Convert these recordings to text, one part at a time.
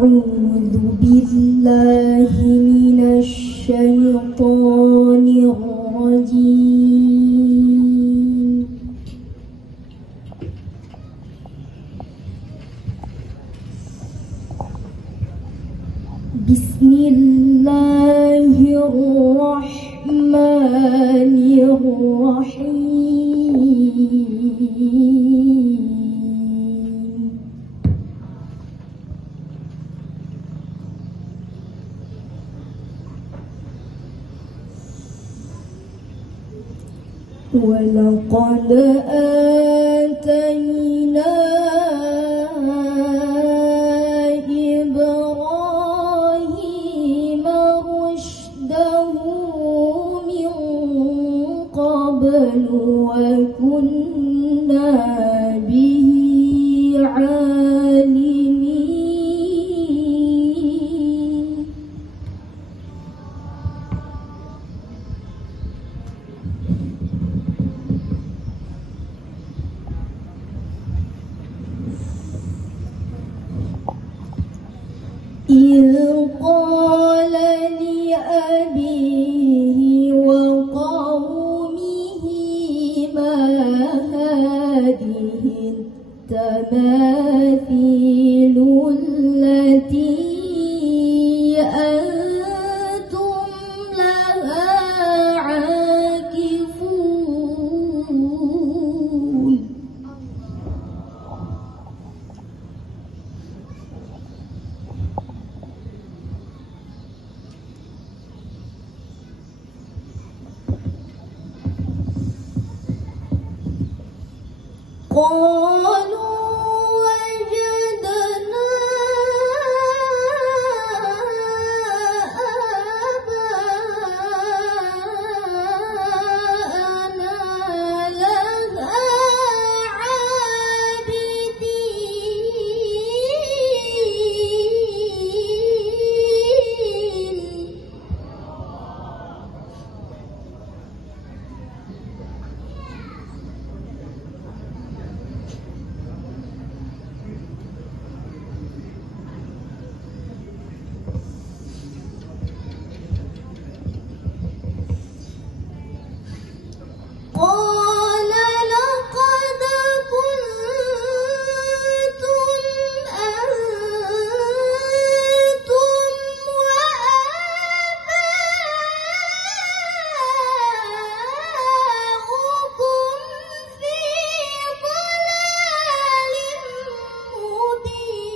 أعوذ بالله من الشيطان الرجيم. بسم الله الرحمن الرحيم. ولقد آتينا إبراهيم رشده من قبل وكنا به عالمين. إذ قال لأبيه وقومه ما هذه التماثيل التي أنتم لها عاكفون. قالوا وجدنا آباءنا لها عابدين. قال لقد كنتم أنتم وآباؤكم في ضلال مبين.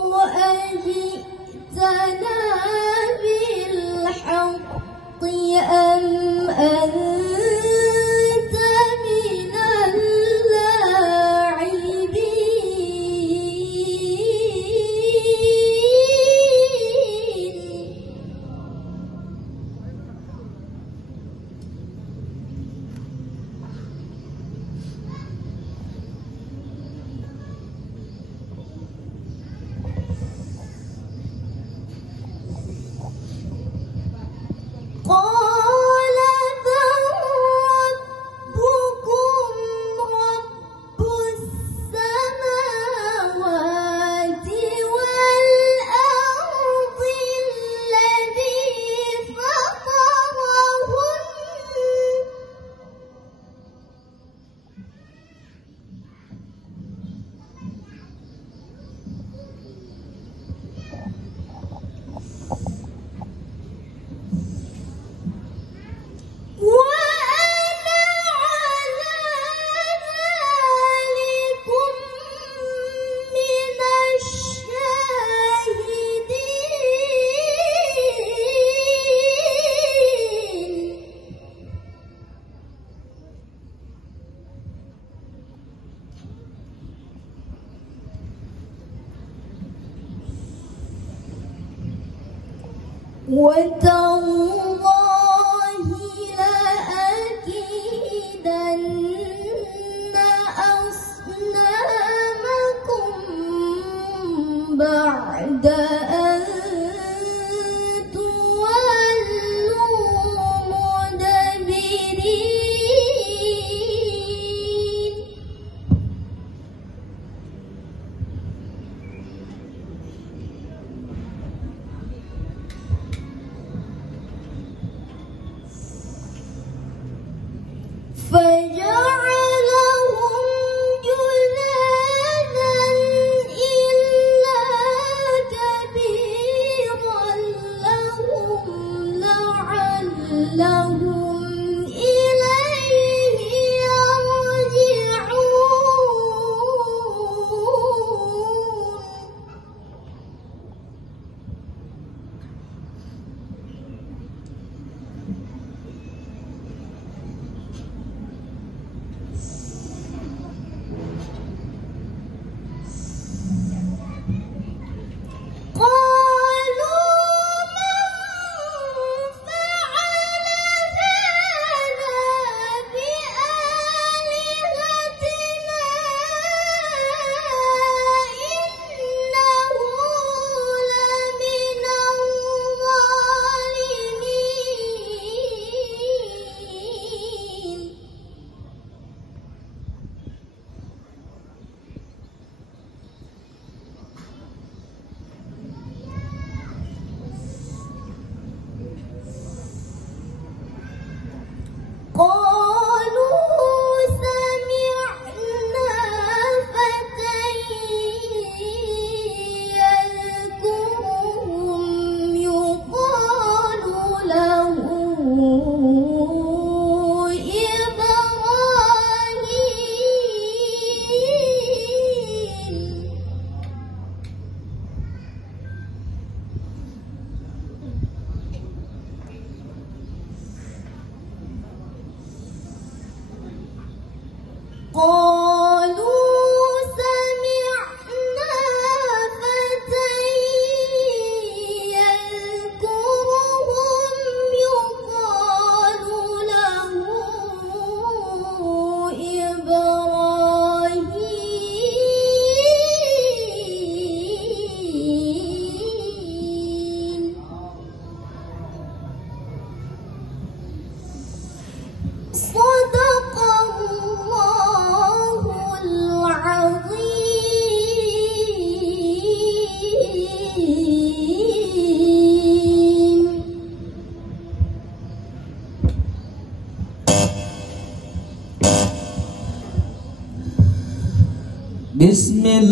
قالوا أجئتنا بالحق أم أنت من اللاعبين. قال بل ربكم رب السماوات والأرض الذي فطرهن وأنا على ذلكم من الشاهدين. وتالله لأكيدن بعد أن تولوا مدبرين فجعلهم جذاذا إلا كبيرا لهم لعلهم إليه يرجعون قالوا سمعنا فتى يذكرهم يقال له إبراهيم صدق الله العظيم. بسم الله.